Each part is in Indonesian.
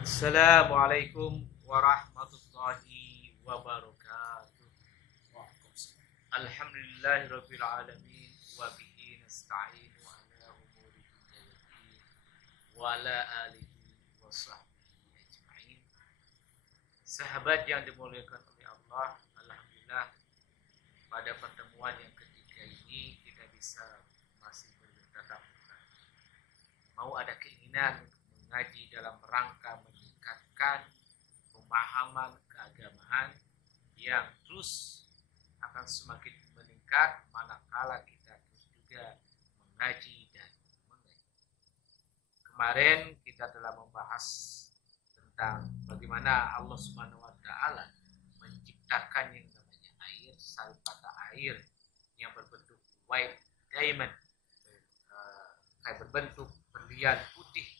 Assalamualaikum warahmatullahi wabarakatuh. Alhamdulillahirabbil alamin wa bihi nasta'inu ala umuri dunya waddin wa ala alihi wa sahbihi ajma'in. Sahabat yang dimuliakan oleh Allah, alhamdulillah pada pertemuan yang ketiga ini kita bisa masih bertatap muka. Mau ada keinginan mengaji dalam rangka meningkatkan pemahaman keagamaan yang terus akan semakin meningkat manakala kita terus juga mengaji dan mengaji. Kemarin kita telah membahas tentang bagaimana Allah Subhanahu wa taala menciptakan yang namanya air, saripata air yang berbentuk white diamond, kayak berbentuk berlian putih.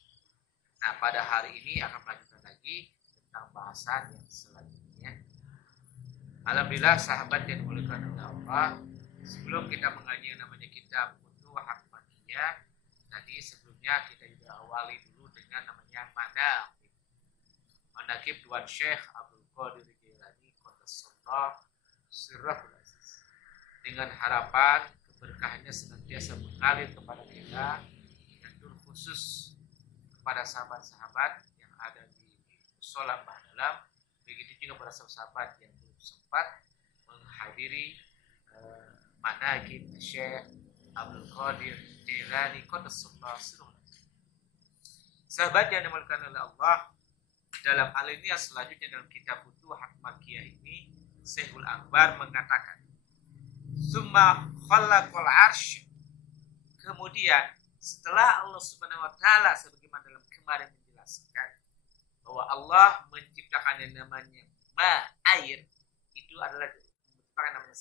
Nah, pada hari ini akan melanjutkan lagi tentang bahasan yang selanjutnya. Alhamdulillah sahabat yang dimuliakan oleh Allah, sebelum kita mengaji yang namanya kitab Futuhat Makkiyah, tadi sebelumnya kita juga awali dulu dengan namanya Manaqib Tuan Syekh Abdul Qadir Jailani Qaddasallahu Sirrahul Aziz. Dengan harapan keberkahannya senantiasa mengalir kepada kita, dan terkhusus kepada sahabat-sahabat yang ada di Mushola Bahdalam, begitu juga para sahabat yang belum sempat menghadiri Manaqib Syekh Abdul Qadir Jailani Qaddasallahu Sirrahul Aziz. Sahabat yang dimuliakan oleh Allah, dalam alinea selanjutnya dalam kitab Futuhat Makkiyah ini, Syekhul Akbar mengatakan, "Tsumma khalaqal arsy." Kemudian setelah Allah Subhanahu wa taala sebagaimana dalam kemarin menjelaskan bahwa Allah menciptakan yang namanya air, itu adalah menciptakan namanya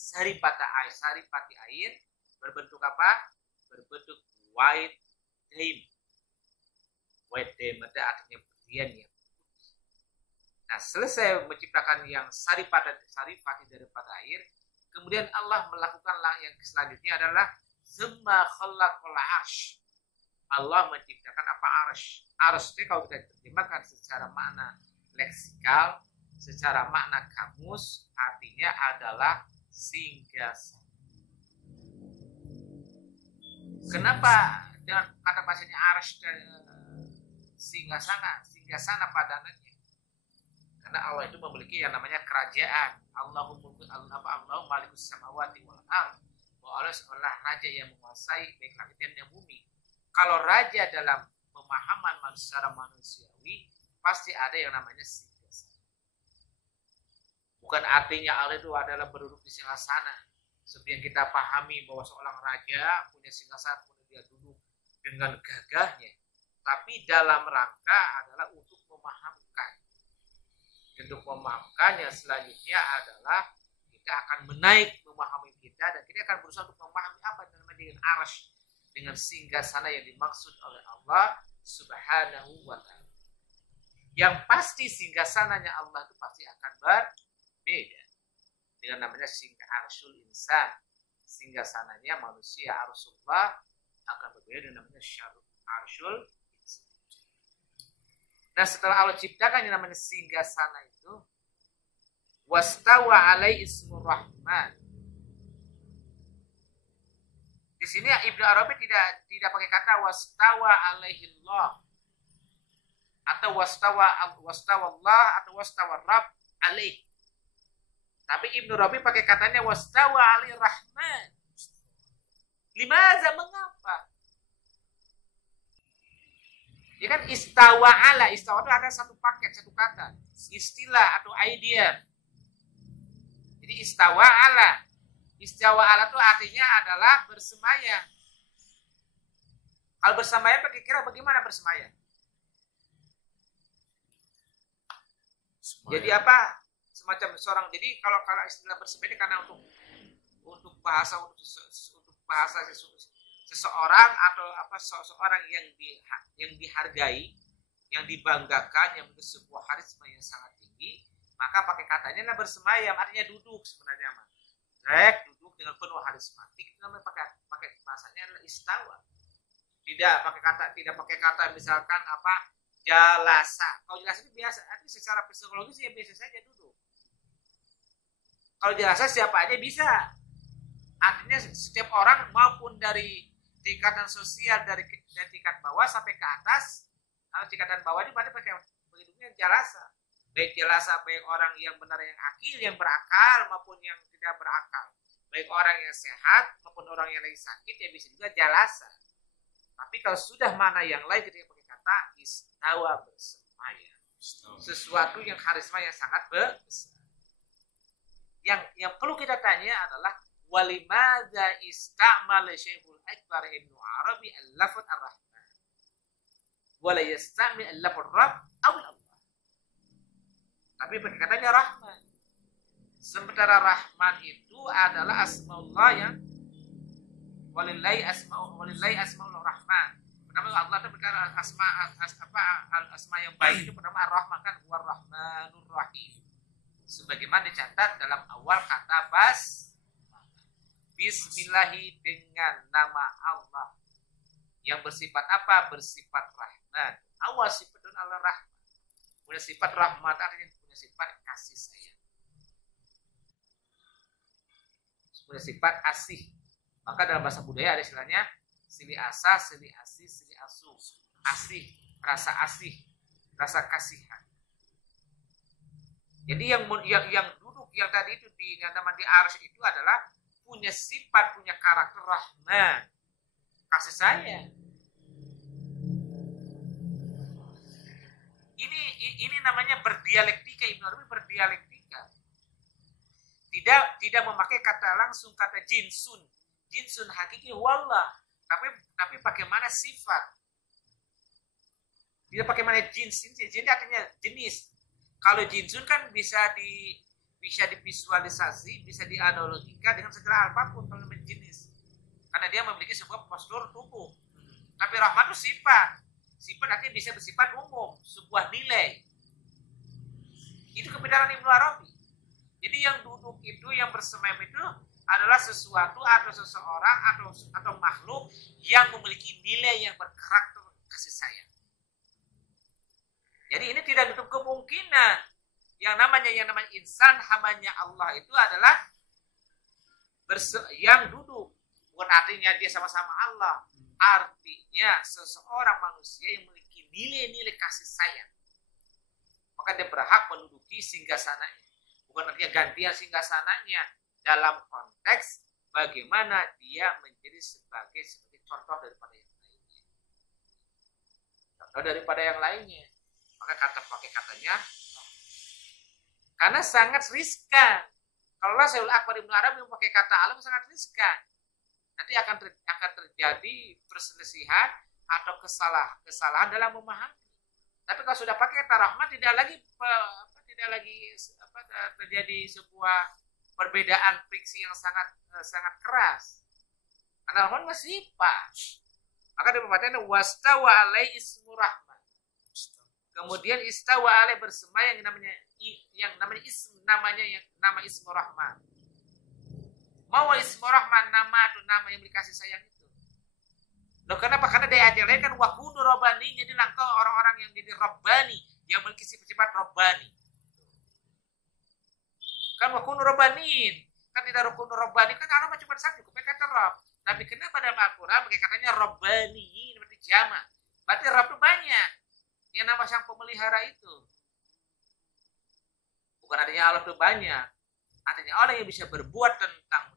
saripati air berbentuk apa? Berbentuk white diamond. White diamond itu artinya berlian yang putih. Nah, selesai menciptakan yang saripati daripada air, kemudian Allah melakukan yang selanjutnya adalah summa khalaqal arsy. Allah menciptakan apa? Arsy. Arsy itu kalau kita terjemahkan secara makna leksikal, secara makna kamus, artinya adalah singgasana. Kenapa dengan kata bahasanya arsy singgasana padanannya? Karena Allah itu memiliki yang namanya kerajaan. Allahu malikus samawati wal ardh. Allah adalah raja yang menguasai baik langit dan bumi. Kalau raja dalam pemahaman secara manusiawi, pasti ada yang namanya singgasana. Bukan artinya Allah itu adalah berduduk di singgasana. Seperti yang kita pahami bahwa seorang raja punya singgasana, kemudian dia duduk dengan gagahnya. Tapi dalam rangka adalah untuk memahamkan. Untuk memahamkan yang selanjutnya adalah kita akan menaik memahami kita, dan kita akan berusaha untuk memahami apa yang namanya dengan arsy, dengan singgasana yang dimaksud oleh Allah Subhanahu wa taala. Yang pasti singgasananya Allah itu pasti akan berbeda dengan namanya arsyul insan. Singgasananya manusia, arsyullah akan berbeda dengan namanya arsyul insan. Nah, setelah Allah ciptakan yang namanya singgasana itu, wastawa alai ismur rahman. Di sini Ibnu Arabi tidak pakai kata wastawa alaihillah atau wastawa Allah atau wastawa Rabb alaih. Tapi Ibnu Arabi pakai katanya wastawa alaih rahman. Limaza, mengapa? Ya kan istawa itu ada satu paket, satu kata, istilah atau idea. Jadi istawa ala itu artinya adalah bersemayam. Kalau bersemayam kira-kira bagaimana bersemayam? Jadi apa? Semacam seorang. Jadi kalau istilah bersemayam karena untuk bahasa seseorang atau seseorang yang dihargai, yang dibanggakan, yang memiliki sebuah karisma yang sangat tinggi, maka pakai katanya bersemayam, artinya duduk sebenarnya mah. Duduk dengan penuh karismatik, itu namanya pakai bahasanya adalah istawa. Tidak pakai kata misalkan jalasa. Kalau jalasa itu biasa, artinya secara psikologis ya biasa saja duduk. Kalau jalasa siapa aja bisa. Artinya setiap orang maupun dari tingkatan sosial dari tingkat bawah sampai ke atas, kalau tingkatan bawah ini berarti pakai hidupnya jalasa. Baik jalasa baik orang yang benar yang akil, yang berakal maupun yang tidak berakal. Baik orang yang sehat maupun orang yang lagi sakit ya bisa juga jalasa. Tapi kalau sudah mana yang lain ketika pakai kata istawa bersemayam, sesuatu yang karisma yang sangat besar. Yang perlu kita tanya adalah walimada istamala Syekhul Akbar Ibnu Arabi al-lafz ar-Rahman wala yastamil al-lafz ar-Rabb aw Allah. Tapi pakai katanya Rahman. Sementara Rahman itu adalah asmaullah yang walillahi asmaul rahman. Pertama Allah itu berkata asma yang baik itu pertama ar-Rahman kan huwar rahmanur rahim. Sebagaimana dicatat dalam awal kata bismillahi dengan nama Allah yang bersifat apa? Bersifat Rahman. Awal sifat Allah Rahman. Punya sifat rahmat artinya punya sifat kasih sayang. Punya sifat asih. Maka dalam bahasa budaya ada istilahnya sili asa, sili asih, sili asu. Asih, rasa asih, rasa kasihan. Jadi yang duduk yang tadi itu yang nama di arsy itu adalah punya sifat, punya karakter rahman, kasih sayang. Ini namanya berdialektika. Ibnu Arabi berdialektika. Tidak memakai kata langsung kata jinsun. Jinsun hakiki wallah. Tapi bagaimana sifat? Tidak pakai mana jinsin. Jinsin artinya jenis. Kalau jinsun kan bisa divisualisasi, bisa dianalogikan dengan segala apapun kalau namanya jenis. Karena dia memiliki sebuah postur tubuh. Tapi rahmat itu sifat. Sifat artinya bisa bersifat umum, sebuah nilai. Itu kebenaran Ibnu Arabi. Jadi yang duduk itu, yang bersemayam itu adalah sesuatu atau seseorang atau makhluk yang memiliki nilai yang berkarakter kasih sayang. Jadi ini tidak menutup kemungkinan yang namanya insan hambanya Allah itu adalah yang duduk. Bukan artinya dia sama-sama Allah. Artinya seseorang manusia yang memiliki nilai-nilai kasih sayang. Maka dia berhak menduduki singgasananya. Bukan artinya gantian singgasananya. Dalam konteks bagaimana dia menjadi sebagai contoh daripada yang lainnya. Contoh daripada yang lainnya. Maka pakai katanya karena sangat riskan. Kalau Syekhul Akbar Ibnu Arabi memakai kata alam sangat riskan. Nanti akan terjadi perselisihan atau kesalahan dalam memahami. Tapi kalau sudah pakai kata rahmat tidak lagi terjadi sebuah perbedaan fiksi yang sangat keras. Karena rahman masih sifat. Maka dia mengatakan wastawa alai ismu rahman. Kemudian istawa alai bersemayam yang namanya ismu rahman. Mau ismu rahman nama itu nama yang dikasih sayang itu. Loh kenapa? Karena dia ajarnya kan wakunu robbani, jadi langkah orang-orang yang jadi robbani, yang memiliki sifat-sifat robbani. Kan wakunu robbanin, kan tidak wakunu robbani, kan Allah cuma satu, pakai kata Rabb. Tapi kenapa dalam Al-Quran pakai katanya robbani, berarti jamak. Berarti Rabb itu banyak. Yang nama sang pemelihara itu. Bukan artinya Allah itu banyak. Artinya orang yang bisa berbuat tentang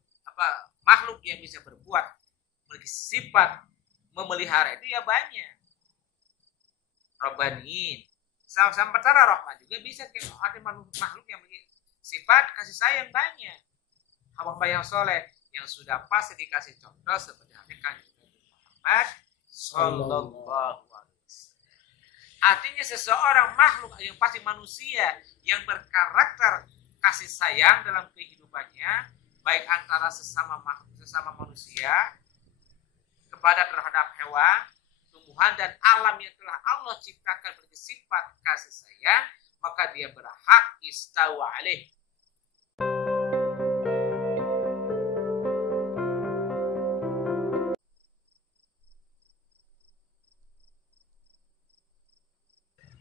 makhluk yang bisa berbuat memiliki sifat memelihara itu ya banyak. Robbaniin. Sama-sama cara rahmat juga bisa ada makhluk yang memiliki sifat kasih sayang banyak. Hamba yang soleh yang sudah pasti dikasih contoh seperti Kanjeng Muhammad sallallahu alaihi wasallam. Artinya seseorang makhluk yang pasti manusia yang berkarakter kasih sayang dalam kehidupannya, baik antara sesama manusia kepada terhadap hewan, tumbuhan dan alam yang telah Allah ciptakan bersifat kasih sayang, maka dia berhak istawa alaih.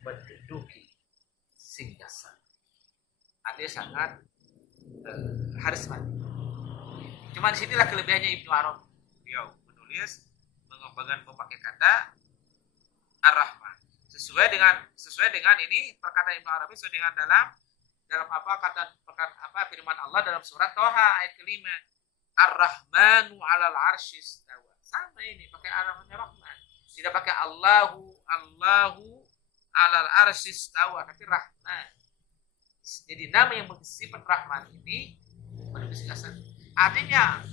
menduduki singgasana. Artinya sangat harus mati. Cuma disinilah kelebihannya Ibnu Arabi. Beliau menulis mengembangkan memakai kata Ar-Rahman. Sesuai dengan ini perkataan Ibnu Arabi sesuai dengan dalam firman Allah dalam surat Toha ayat kelima. Ar-Rahmanu 'alal 'arsy istawa. Sama ini pakai Ar-Rahman. Tidak pakai Allahu 'alal 'arsy istawa, tapi Rahman. Jadi nama yang bersifat Rahman ini menduduki singgasana. Artinya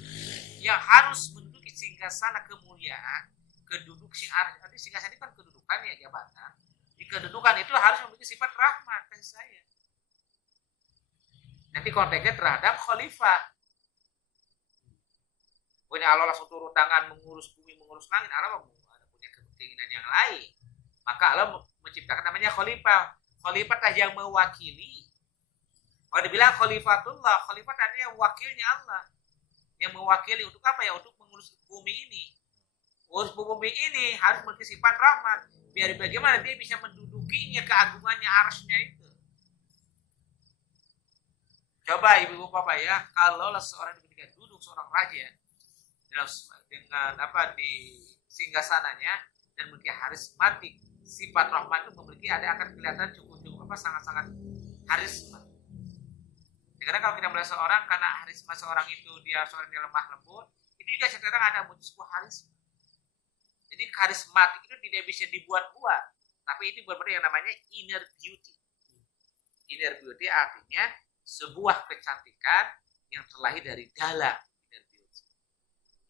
yang harus menduduki singgasana kemuliaan, artinya singgasana itu kan kedudukan ya, jabatan. Di kedudukan itu harus memiliki sifat rahmat, kasih sayang. Nanti konteksnya terhadap khalifah. Punya Allah langsung turun tangan mengurus bumi, mengurus langit. Allah ada punya keinginan yang lain. Maka Allah menciptakan namanya khalifah. Khalifah yang mewakili. Kalau dibilang khalifatullah, khalifah artinya wakilnya Allah. Yang mewakili untuk apa ya? Untuk mengurus bumi ini. Urus bumi ini harus memiliki sifat rahmat. Biar bagaimana dia bisa mendudukinya, keagungannya, arsy-nya itu. Coba ibu bapak ya, kalau seorang ketika duduk seorang raja dengan di singgasananya dan memiliki harismatik, sifat rahmat itu memiliki akan kelihatan cukup sangat-sangat harisma. Karena kalau kita melihat seorang karena harisma seorang itu dia lemah lembut, itu juga sekarang ada sebuah harisma. Jadi karismatik itu tidak bisa dibuat-buat, tapi itu benar-benar yang namanya inner beauty. Inner beauty artinya sebuah kecantikan yang terlahir dari dalam inner beauty.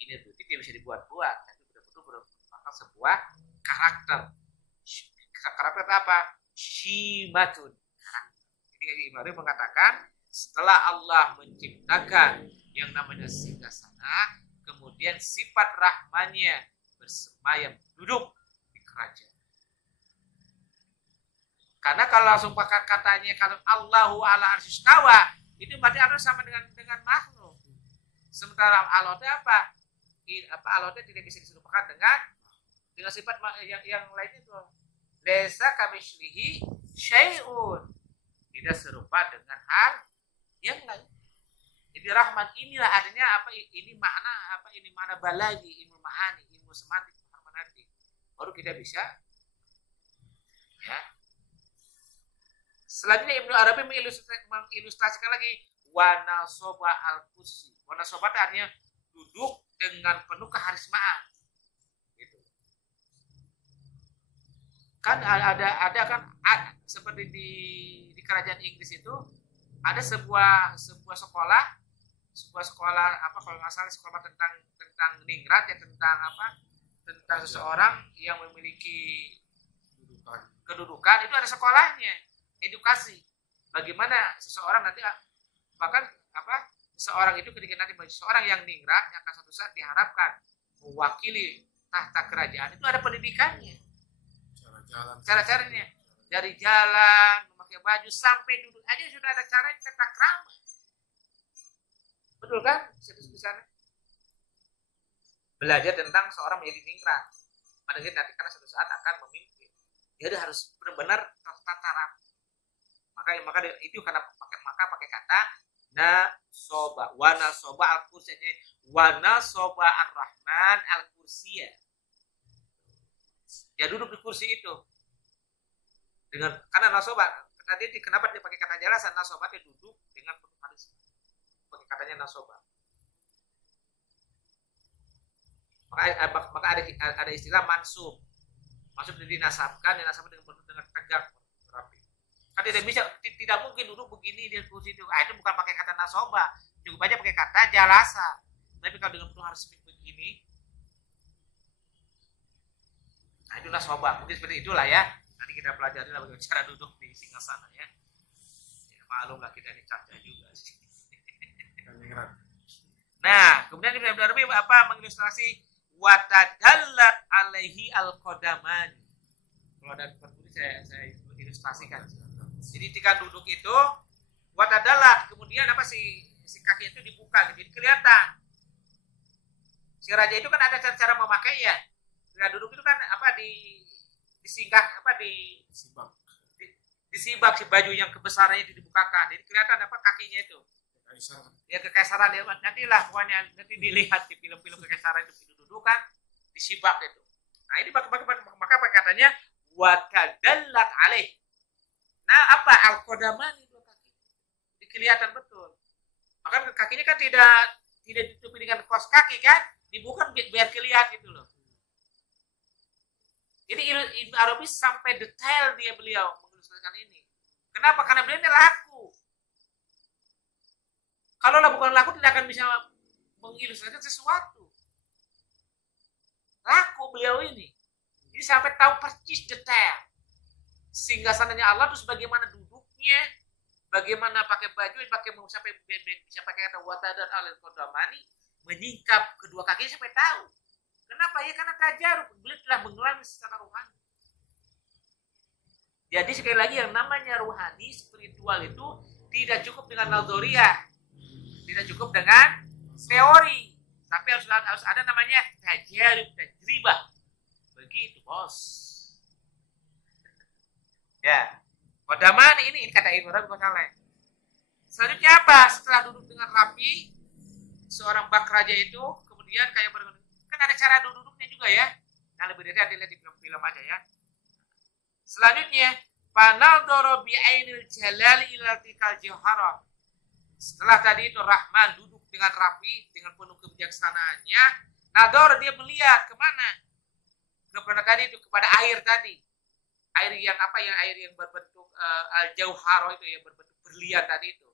Inner beauty tidak bisa dibuat-buat, tapi benar-benar merupakan sebuah karakter. Karakter apa? Shimatun. Jadi Imam mengatakan setelah Allah menciptakan yang namanya singgasana, kemudian sifat rahmannya bersemayam duduk di kerajaan. Karena kalau langsung pakai katanya kalau Allahu 'ala 'arsy istawa, itu berarti harus sama dengan makhluk. Sementara Allah itu apa? Allah itu tidak bisa diserupakan dengan sifat yang lainnya itu. Laisa kamitslihi syai'un. Tidak serupa dengan hal yang lain. Jadi rahmat inilah artinya ini makna balagi, ilmu ma'ani, ilmu semantik, hermeneutik. Baru kita bisa ya. Selanjutnya Ibnu Arabi mengilustrasikan lagi wana soba al-kursi. Wana soba artinya duduk dengan penuh keharismaan. Gitu. Kan ada seperti di kerajaan Inggris itu ada sebuah sekolah kalau nggak salah sekolah tentang ningrat ya, tentang seseorang yang memiliki kedudukan itu ada sekolahnya, edukasi bagaimana seseorang nanti bahkan seseorang itu ketika nanti seseorang yang ningrat yang akan suatu saat diharapkan mewakili tahta kerajaan itu ada pendidikannya, cara-caranya dari jalan memakai baju sampai duduk aja sudah ada cara tata krama. Betul kan? Di sana belajar tentang seorang menjadi ningrat. Padahal nanti karena suatu saat akan memimpin. Dia harus benar-benar tertata rapi. Maka itu karena pakai kata nasoba, wana soba al-kursiyah, wana soba ar-Rahman al-kursiyah. Dia duduk di kursi itu. Karena nasoba tadi kenapa dia pakai kata jalasan? Nasoba dia duduk dengan penuh harisma. Pakai katanya nasoba. Maka ada istilah mansub. Maksud dinasabkan dengan tegak rapi. Kan tidak mungkin duduk begini di kursi itu. Itu bukan pakai kata nasoba, cukup aja pakai kata jalasa. Tapi kalau dengan penuh harisma begini, itu nasoba. Mungkin seperti itulah ya. Nanti kita pelajari lah bagaimana cara duduk di singgasana ya. Maklumlah kita ini capek juga sih. Nah, kemudian Ibnu Arabi mengilustrasi watadallat alaihi al-qadaman. Kalau ada seperti saya ilustrasikan. Jadi ketika duduk itu watadallat, kemudian si kaki itu dibuka gitu, kelihatan. Si raja itu kan ada cara memakai ya. Ketika duduk itu kan disinggah disibak si baju yang kebesarannya itu dibukakan, jadi kelihatan apa kakinya itu. Ya kekaisaran ya, nantilah pokoknya nanti dilihat di film-film kekaisaran itu dudukan disibak itu. Nah ini maka katanya wakadallat alaih. Nah apa al-qadamani itu kaki, jadi kelihatan betul. Maka kakinya kan tidak ditutupi dengan kaos kaki kan, dibuka biar kelihatan gitu loh. Jadi Ibnu Arabi sampai detail beliau mengilustrasikan ini. Kenapa? Karena beliau ini laku. Kalau bukan laku tidak akan bisa mengilustrasikan sesuatu. Laku beliau ini. Jadi sampai tahu persis detail. Singgasananya Allah terus bagaimana duduknya, bagaimana pakai baju, sampai bisa pakai kata watadan alil qadamani, menyingkap kedua kakinya sampai tahu. Kenapa? Ya karena tajarub, beliau telah mengalami secara rohani. Jadi sekali lagi yang namanya rohani, spiritual itu tidak cukup dengan nadzoriyah, tidak cukup dengan teori, tapi harus ada namanya tajarub, tajribah. Begitu bos. Ya, qadamani ini kata Ibnu Arabi salah. Selanjutnya apa? Setelah duduk dengan rapi, seorang bak raja itu kemudian kayak kan ada cara duduknya juga ya. Nah lebih detail dilihat di film-film aja ya. Selanjutnya, panadhara bi ainil jalali ila tikal jawhara. Setelah tadi itu Rahman duduk dengan rapi, dengan penuh kebijaksanaannya, nadhara dia melihat kemana? Kepada tadi itu kepada air tadi. Air yang apa ya? Air yang berbentuk al-jauhara itu yang berbentuk berlian tadi itu.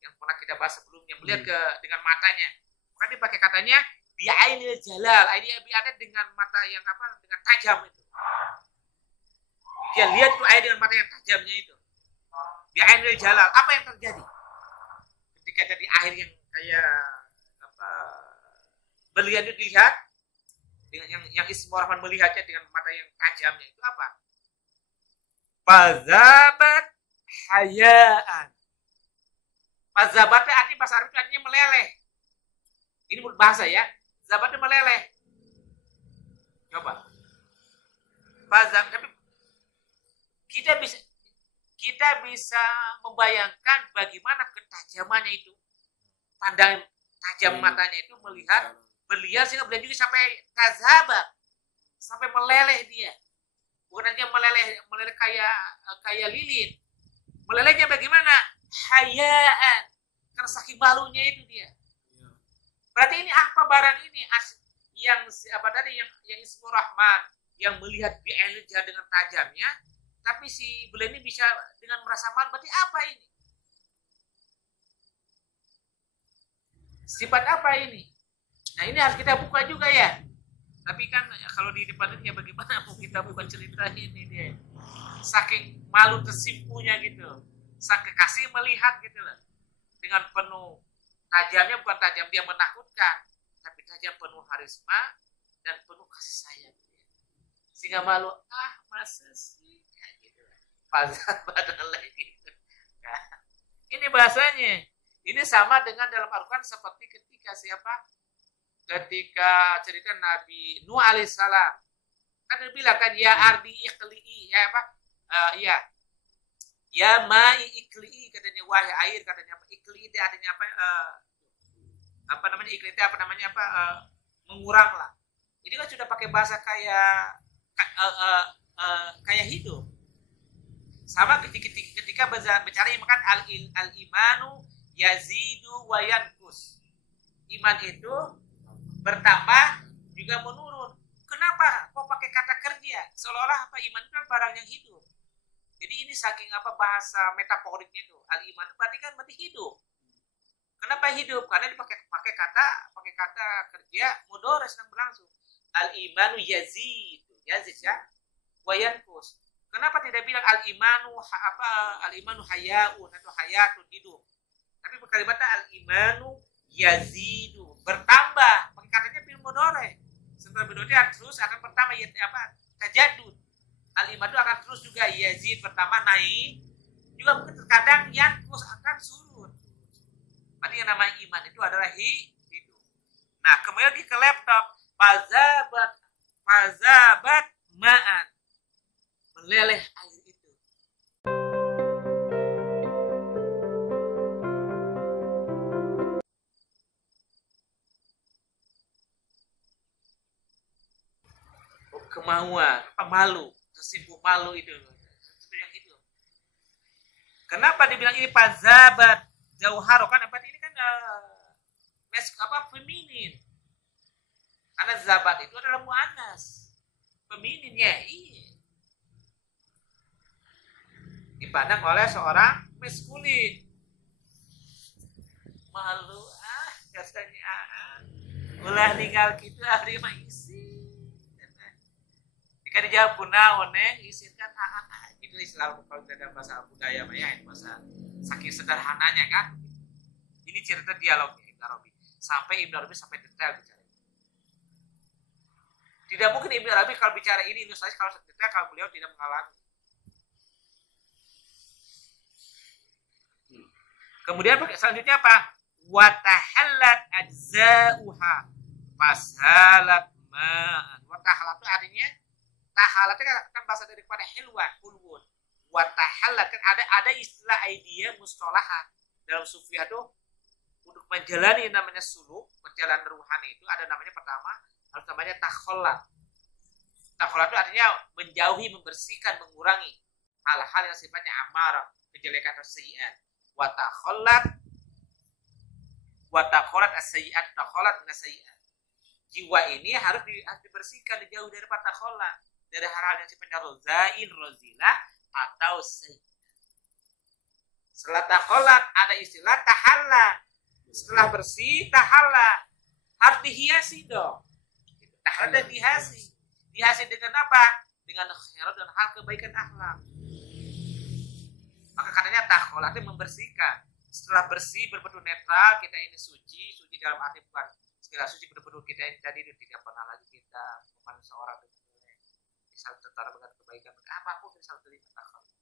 Yang pernah kita bahas sebelumnya, melihat dengan matanya. Maka dia pakai katanya bi'ainil jalal. Ini ada dengan mata yang apa? Dengan tajam itu. Dia lihat itu air dengan mata yang tajamnya itu. Bi'ainil jalal. Apa yang terjadi? Ketika jadi air yang kayak apa? Berlian itu dilihat dengan yang Ismu Rahman melihatnya dengan mata yang tajamnya itu apa? Fazabat hayaan. Fazabatnya artinya bahasa Arab artinya meleleh. Ini menurut bahasa ya. Zabatnya meleleh. Coba. Fazab, tapi kita bisa membayangkan bagaimana ketajamannya itu. Pandangan tajam matanya itu melihat berlian sehingga beliau juga sampai tazabat. Sampai meleleh dia. Bukan hanya meleleh kayak lilin. Melelehnya bagaimana? Hayaan. Karena saking malunya itu dia. Berarti ini apa barang ini yang apa tadi yang Ismu Rahman yang melihat bi'ainil dengan tajamnya, tapi si beliau ini bisa dengan merasa malu. Berarti apa ini? Sifat apa ini? Nah ini harus kita buka juga ya. Tapi kan kalau di depan ini ya bagaimana mau kita buka cerita ini dia. Saking malu tersimpunya gitu. Saking kasih melihat gitu loh. Dengan penuh tajamnya, bukan tajam dia menakutkan, tapi tajam penuh harisma dan penuh kasih sayang. Sehingga malu, masa sih kayak gitu. Fazat badal gitu. Nah, ini bahasanya. Ini sama dengan dalam Al-Quran seperti ketika siapa? Ketika cerita Nabi Nuh alaihissalam. Kan dia bilang kan ya ardi iqli'i, ya apa? Ya ma'i iqli'i katanya, wahai air katanya apa? Iqli'i itu artinya apa? Apa namanya iqli'i itu apa namanya apa? Mengurang lah. Ini kan sudah pakai bahasa kayak hidup. Sama ketika bicara iman al-imanu yazidu wa yanqus. Iman itu bertambah juga menurun. Kenapa kok pakai kata kerja? Seolah-olah apa iman itu kan barang yang hidup. Jadi ini saking apa bahasa metaforiknya itu. Al-iman itu berarti hidup. Kenapa hidup? Karena dipakai kata kerja mudhari sedang berlangsung. Al-imanu yazid ya. Wa yanqus. Kenapa tidak bilang al-imanu hayaun atau hayatun hidup? Tapi kalimatnya al-imanu yazidu, bertambah. Pakai katanya bil mudhari. Setelah mudhari terus akan bertambah tajaddud. Al-iman itu akan terus juga yazid, bertambah, naik. Juga mungkin terkadang yanqus akan surut. Berarti yang namanya iman itu adalah hidup. Nah, kemudian lagi ke laptop, fazabat ma'an. Meleleh air itu. kemauan, malu, tersimpuk malu itu. Itu yang itu. Kenapa dibilang ini pazabat jauharo? Kan ini kan feminin. Karena zabat itu adalah muannas. Feminin ya, iya. Dipandang oleh seorang maskulin. Malu katanya ulah tinggal gitu hari mah isi. Jika dijawab kunaon neng isin kan itu Islam kalau tidak bahasa budaya mah ya bahasa saking sederhananya kan. Ini cerita dialognya Ibnu Arabi. Sampai Ibnu Arabi sampai detail bicara. Tidak mungkin Ibnu Arabi kalau bicara ini ilustrasi kalau detail kalau beliau tidak mengalami. Kemudian selanjutnya apa? Watahallat ajza'uha fasalat ma'an. Watahallat itu artinya tahalat kan bahasa daripada hilwan, hulwun. Watahallat kan ada istilah idea mustalahat dalam sufiyah itu untuk menjalani namanya suluk, perjalanan ruhani itu ada namanya pertama harus namanya takhollat. Takhollat itu artinya menjauhi, membersihkan, mengurangi hal-hal yang sifatnya amarah, kejelekan atau sayyi'at. Watakhollat as-sayyi'at, takhollat as-sayyi'at. Jiwa ini harus dibersihkan, dijauh dari takhollat, dari hal-hal yang sifatnya rozain, rozilah atau sayyi'at. Setelah takhollat ada istilah tahalla. Setelah bersih tahalla, harus dihiasi dong. Tahalla dan dihiasi. Dihiasi dengan apa? Dengan khairat dan hal kebaikan akhlak. Maka katanya takhollat itu membersihkan. Setelah bersih berbentuk netral, kita ini suci dalam arti bukan segala suci berbentuk kita ini tadi tidak pernah lagi kita memandang seorang misal tertara dengan kebaikan. Mampu misal terima takhollat.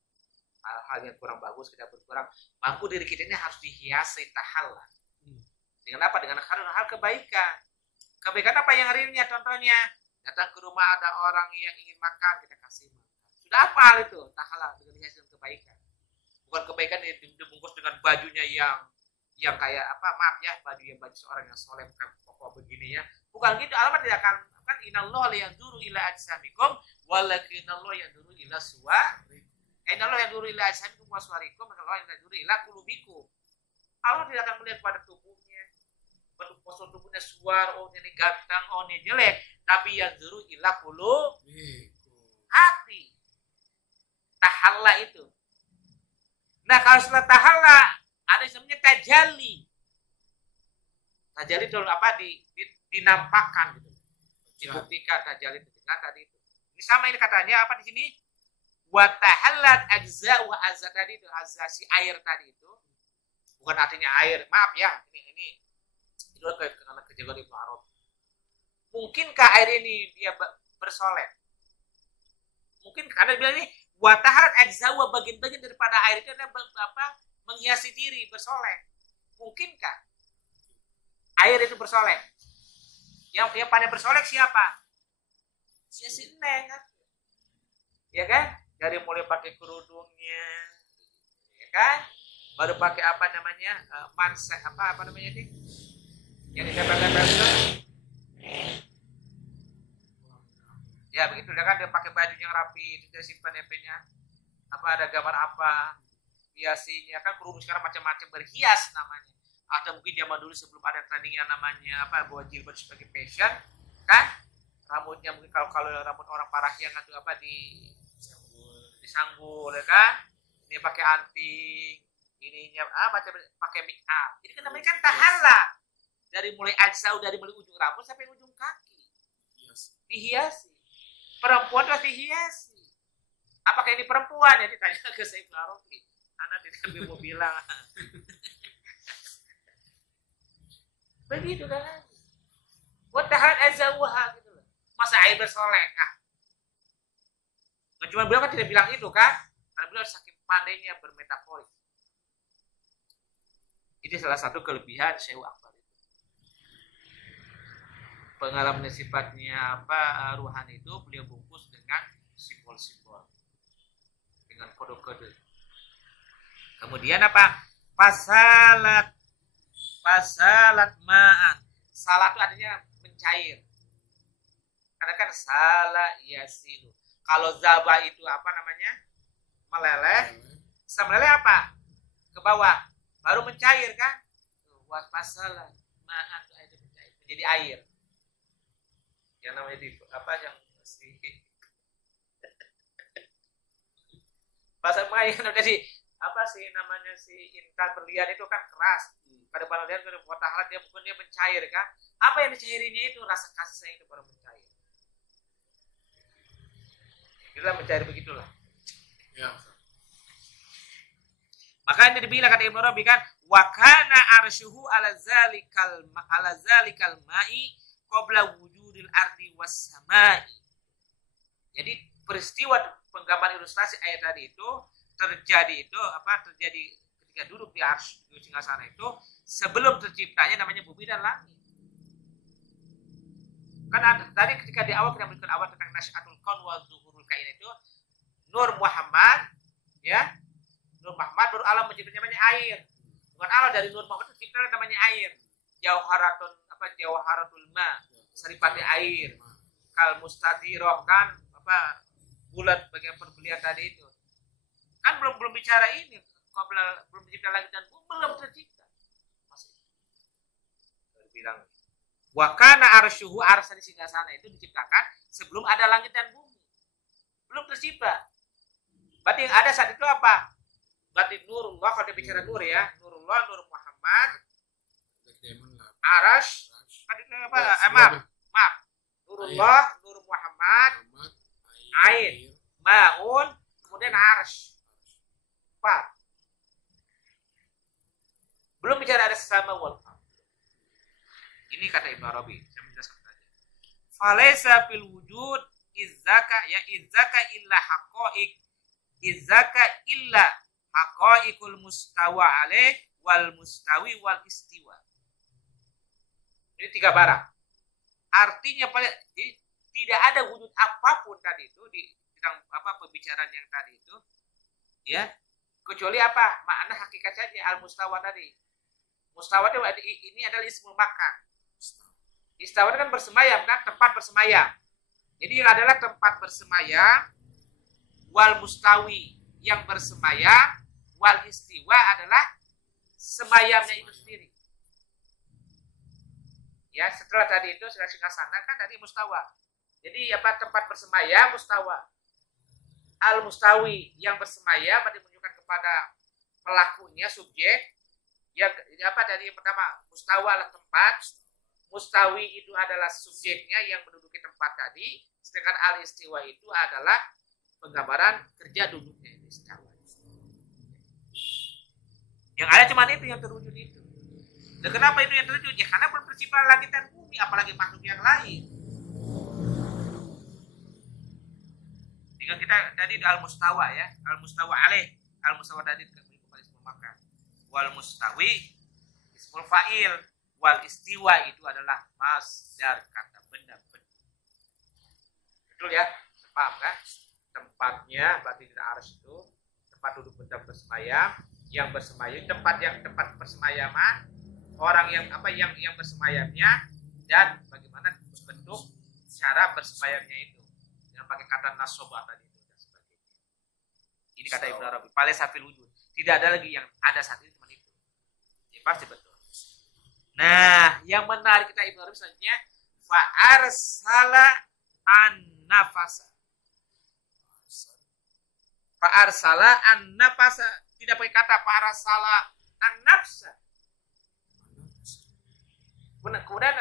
Hal-hal yang kurang bagus kita berkurang. Mampu diri kita ini harus dihiasi tahalla. Dengan apa? Dengan hal kebaikan. Kebaikan apa yang realnya? Contohnya, datang ke rumah ada orang yang ingin makan, kita kasih makan. Sudah apa hal itu? Tahala dengan hasil kebaikan. Bukan kebaikan dibungkus dengan bajunya yang kayak apa? Maaf ya, baju seorang yang soleh bukan pokok begini ya. Bukan gitu. Alamat tidak akan kan innallaha la yanzuru ila ajsamikum walakinnallaha yanzuru ila suwarikum. Innallaha yanzuru ila ajsamikum wa suwarikum, maka Allah yanzuru ila qulubikum. Allah tidak akan melihat pada tubuhnya, bentuk postur tubuhnya suar, oh ini ganteng, oh ini jelek, tapi yang zuru ila qulub hati. Tahalla itu. Nah kalau setelah tahalla ada yang namanya tajalli. Tajalli itu apa? Dinampakkan gitu. Dibuktikan tajalli itu dengan tadi itu. Ini sama ini katanya apa di sini? Wa tahallat ajza wa azza tadi itu, azza si air tadi itu. Bukan artinya air, maaf ya, ini itu karena kejadian Ibnu Arabi. Mungkinkah air ini dia bersolek? Mungkin karena bilang ini watahat ajzawa bagian-bagian daripada air itu ada menghiasi diri bersolek. Mungkinkah air itu bersolek? Yang pandai bersolek siapa? Si Neng kan? Ya kan? Dari mulai pakai kerudungnya, ya kan? Baru pakai apa namanya mansek apa namanya ini yang ditempel-tempel itu ya begitu kan dia pakai baju yang rapi dia simpan MP-nya apa ada gambar apa hiasinya kan kerudung sekarang macam-macam berhias namanya atau mungkin zaman dulu sebelum ada trending yang namanya apa bawa jilbab sebagai fashion kan rambutnya mungkin kalau rambut orang Parahyangan itu apa disanggul ya kan dia pakai anting ininya macam pakai make up. Jadi kan namanya kan tahalla. Dari mulai ajzau dari mulai ujung rambut sampai ujung kaki. Dihiasi. Perempuan harus dihiasi. Apakah ini perempuan? Ya ditanya ke saya Ibnu Arabi. Anak tidak mau bilang. Begitu kan. Buat tahan azawah gitu loh. Masa air bersolek kah? Nah, cuma beliau kan tidak bilang itu kan. Karena beliau saking pandainya bermetaforik. Ini salah satu kelebihan Syekh Akbar itu. Pengalaman sifatnya apa ruhani itu beliau bungkus dengan simbol-simbol, dengan kode-kode. Kemudian apa? Fasalat ma'an. Salat itu artinya mencair. Karena kan salah yasilu. Kalau zaba itu apa namanya? Meleleh. Bisa meleleh apa? Ke bawah. Baru mencair kan? Waspasalah. Ma'an itu mencair. Menjadi air. Yang namanya di apa yang si bahasa Maya jadi apa sih namanya si intan berlian itu kan keras. Pada lihat pada potahlah dia bukan dia mencair kan? Apa yang dicairinya itu rasa kasih sayang itu baru mencair. Itulah mencair begitulah. Ya. Makanya dibilang kata Ibnu Rabi kan, wa kana arsyuhu ala zalikal ma'i qabla wujudil ardi was samai. Jadi peristiwa penggambaran ilustrasi ayat tadi itu terjadi ketika duduk di arsy di singgasana itu sebelum terciptanya namanya bumi dan langit. Karena tadi ketika di awal kita memberikan awal tentang nasyatul kaun wa zuhurul kain itu Nur Muhammad ya. Nur Muhammad baru alam menciptanya namanya air. Bukan Allah dari Nur Muhammad itu ciptanya namanya air. Jauharatul ma, saripati air. Kal mustadiroh kan bulat bagian perbelian tadi itu. Kan belum bicara ini. Belum mencipta langit dan bumi, belum tercipta. Masih. Bilang wa kana arsyuhu arsy di singgasana itu diciptakan sebelum ada langit dan bumi. Belum tercipta. Berarti yang ada saat itu apa? Berarti nurullah kalau dia bicara nur ya, nurullah, nur Muhammad, arash, maaf, nurullah, nur Muhammad, ain, maun, kemudian arash, 4. Belum bicara ada sesama wal. Ini kata Ibnu Arabi, saya menjelaskan saja. Falaisa fil wujud izzaka illa haqa'iq, izzaka illa haqa'iqul mustawa alaih wal mustawi wal istiwa. Ini 3 barang. Artinya tidak ada wujud apapun tadi itu di bidang pembicaraan yang tadi itu ya, kecuali apa? Makna hakikat saja al mustawa tadi. Mustawa ini adalah ismul makan. Istawa kan bersemayam kan, tempat bersemayam. Jadi yang adalah tempat bersemayam, wal mustawi yang bersemayam, wal istiwa adalah semayamnya itu sendiri. Ya, setelah tadi itu sudah singgasana kan tadi mustawa. Jadi apa tempat bersemayam mustawa. Al mustawi yang bersemayam berarti menunjukkan kepada pelakunya subjek. Yang apa tadi yang pertama mustawa adalah tempat. Mustawi itu adalah subjeknya yang menduduki tempat tadi, sedangkan al istiwa itu adalah penggambaran kerja duduknya itu istiwa. Yang ada cuma itu yang terwujud itu. Dan kenapa itu yang terwujud? Ya karena belum tercipta langit dan bumi, apalagi makhluk yang lain. Tinggal kita tadi al mustawa ya, al mustawa alaih, al mustawa tadi kembali ismul makan. Wal mustawi ismul fa'il. Wal istiwa itu adalah masdar kata benda-benda. Betul ya? Paham kan? Tempatnya berarti di arsy itu tempat duduk benda bersemayam, yang bersemayam tempat persemayaman, orang yang bersemayamnya dan bagaimana bentuk cara bersemayamnya itu. Dengan pakai kata nasobah tadi itu dan sebagainya. Ini kata Ibnu Arabi, falaisa fil wujud. Tidak ada lagi yang ada saat ini cuma itu. Ini pasti betul. Nah, yang menarik kita Ibnu Arabi selanjutnya fa arsala an-nafasa. Fa arsala an-nafasa, tidak pakai kata fa arsala an-nafsa. Kemudian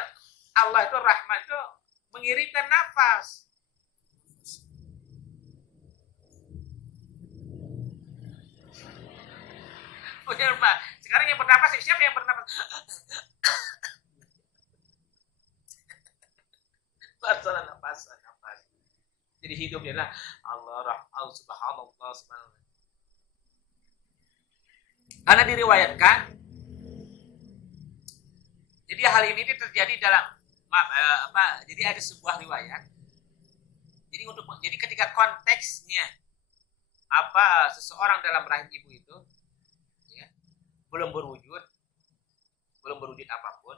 Allah itu Rahman itu mengirimkan nafas. Benar Pak. Sekarang yang bernafas siapa yang bernafas? Barusan nafas. Jadi hidup adalah Allah subhanallah subhanallah. Karena diriwayatkan. Jadi hal ini terjadi dalam jadi ada sebuah riwayat. Jadi ketika konteksnya seseorang dalam rahim ibu itu belum berwujud apapun,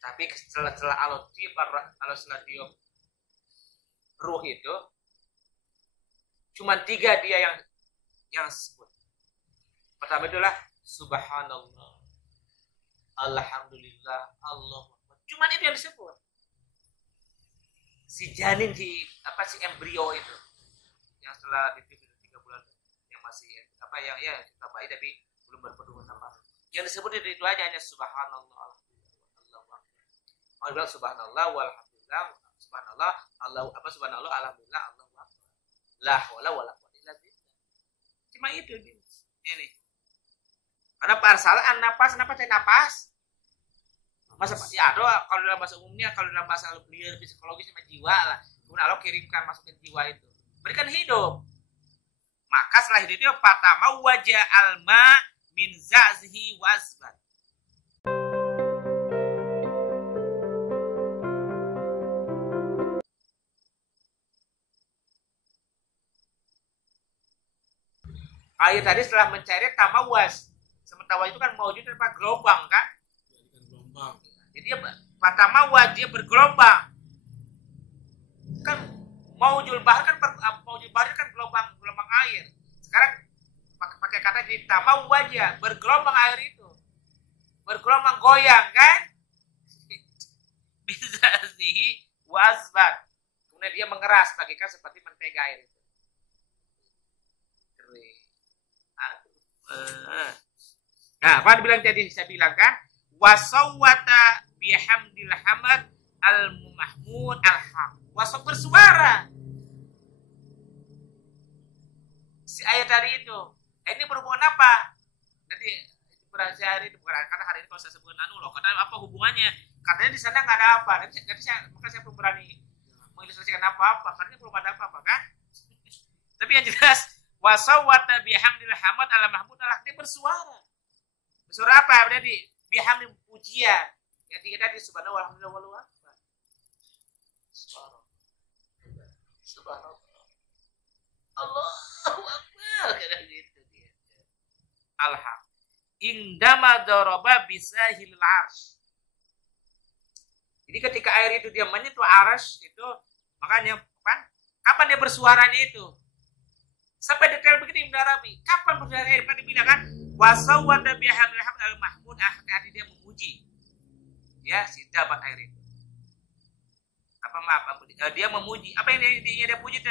tapi setelah Allah tiup ruh itu cuma 3 dia yang sebut. Pertama itulah subhanallah, alhamdulillah, Allah. Cuma itu yang disebut. Si janin si embrio itu yang setelah ditibur 3 bulan yang masih yang kita bayi tapi belum berpedoman apa. Yang disebut itu aja hanya subhanallah, Allahu akbar. Oh, bilang subhanallah walhamdulillah, subhanallah, subhanallah, alhamdulillah, Allahu akbar. La haula wala quwwata illa billah. Cuma itu ini. Karena parsalan napas. Masa ya ada kalau dalam bahasa umumnya, kalau dalam bahasa clear psikologis sama jiwa lah. Kemudian Allah kirimkan masukin jiwa itu. Berikan hidup. Maka setelah hidup itu fatama wajah alma min zazhi wasbat. Air tadi setelah mencair tamawas. Sementara itu kan maujud tanpa gelombang kan? Gelombang. Jadi fatamawas dia bergelombang. Kan maujul bahar kan gelombang air. Sekarang pakai kata di tamawaj ya, bergelombang air itu. Bergelombang goyang kan? Bisa sih wasbat. Kemudian dia mengeras bagaikan seperti mentega air itu. Nah, apa dibilang tadi? Saya bilang kan, wasawwata bihamdil hamad al-mahmud al-haq. Wasaw bersuara. Si ayat tadi itu. Ini berhubungan apa? Nanti hari itu bukan karena hari ini kalau saya sebutkan loh. Karena apa hubungannya? Katanya di sana nggak ada apa. Nanti saya belum berani mengilustrasikan apa-apa. Karena belum ada apa-apa kan? Tapi yang jelas wasawwata bihamdil hamad al-mahmud al-haq, dia bersuara. Bersuara apa? Berarti bihamdil pujian. Yang tiga tadi subhanallah walhamdulillah wallahu akbar. Subhanallah. Allahu akbar. Kata gitu dia. Al-haq. Indama daraba bisahil arsh. Jadi ketika air itu dia menyentuh arsh itu, makanya kapan dia bersuaranya itu? Sampai detail begini Ibnu Arabi. Kapan bersuara air? Tadi bilang kan wasawwata bihamdil hamd al-mahmud, artinya dia memuji. Ya, si dapat air itu. Dia memuji. Apa yang dia puji itu?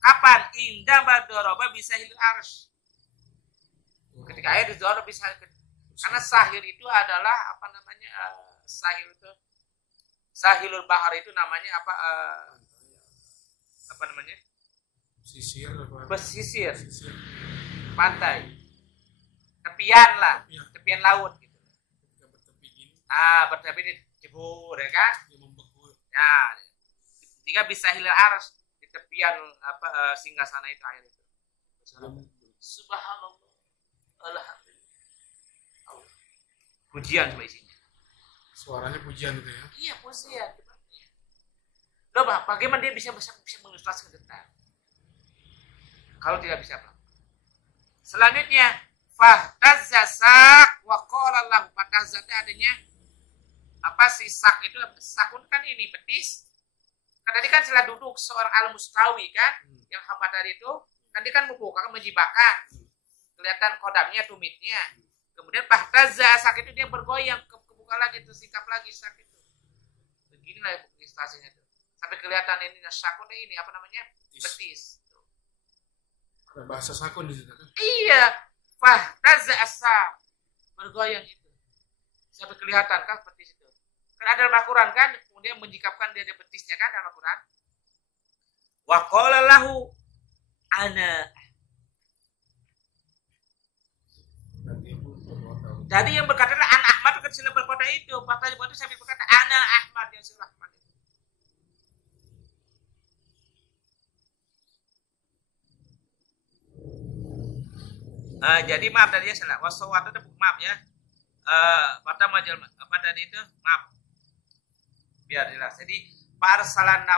Kapan? Indama daraba bisahil arsh. Ketika air didorong bisa, karena sahil itu adalah sahil itu sahilul bahar itu namanya pesisir pantai, tepian lah, tepian laut gitu. Bertepi di jebur ya kan? Nah, jika bisa hilir arus di tepian singgasana itu air itu. Subhanallah. Alhamdulillah. Pujian coba isinya. Suaranya pujian itu ya? Iya, pujian. Loh, bagaimana dia bisa mengilustrasikan detail? Kalau tidak bisa apa? Selanjutnya, fahtazzasak wa qala lahu, fahtazatnya adanya si sak itu, sakun kan ini betis. Kan tadi kan setelah duduk seorang al-mustawi kan, yang hamba tadi itu, kan dia kan membuka, menjibakan. Kelihatan kodamnya, tumitnya. Kemudian fahtazza sak itu dia bergoyang, kebuka lagi, tersikap lagi sak itu. Beginilah ilustrasinya itu. Sampai kelihatan ini sakun ini betis. Ada bahasa sakun di situ kan? Iya, fahtazza sak bergoyang itu. Sampai kelihatan kan betis itu. Kan ada dalam Al-Quran kan, kemudian menjikapkan dia ada betisnya kan dalam Al-Quran. Wa qala lahu ana. Jadi yang berkata an Ahmad itu sila berkata itu, patahnya itu sampai berkata ana Ahmad yang sila Ahmad itu. Jadi maaf tadi ya salah. Wasawat itu maaf ya. Pada majal tadi itu maaf. Biar jelas. Jadi parsalan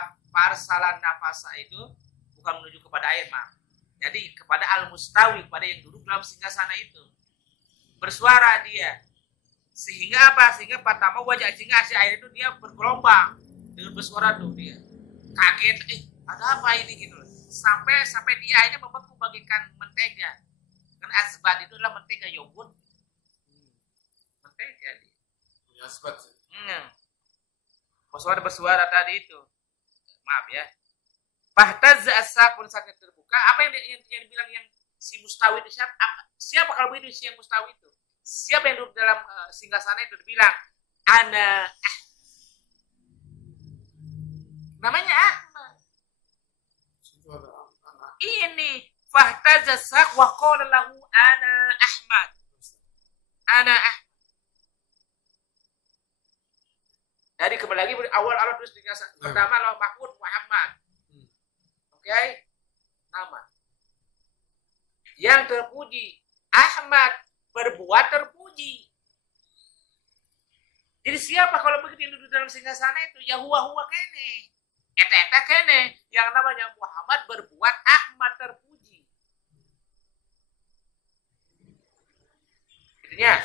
nafasa itu bukan menuju kepada air, maaf. Jadi kepada al-mustawi, kepada yang duduk dalam singgasana itu. Bersuara dia. Sehingga apa? Sehingga pertama wajah, sehingga si air itu dia bergelombang dengan bersuara tuh dia. kaget, ada apa ini gitu loh. Sampai dia akhirnya membeku bagikan mentega. Karena azbat itu adalah mentega yogurt. Mentega dia. Ya, asbat. Bersuara tadi itu. Maaf ya. Fahtazza as-saqun saat terbuka. Apa yang dibilang yang si mustawi itu siapa? Siapa kalau begitu si yang mustawi itu? Siapa yang duduk dalam singgasana itu dibilang ana namanya Ahmad. Ini fahtazza as-saq wa qala lahu ana Ahmad. Ana Ahmad. Jadi kembali lagi awal tulis pertama Allah Mahmud Muhammad. Oke? Nama. Yang terpuji Ahmad berbuat terpuji. Jadi siapa kalau begitu yang duduk dalam singgasana itu? Ya huwa kene. Eta kene yang namanya Muhammad berbuat Ahmad terpuji. Intinya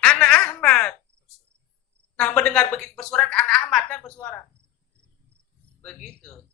anak Ahmad. Nah mendengar begitu bersuara ke anak Ahmad kan bersuara. Begitu.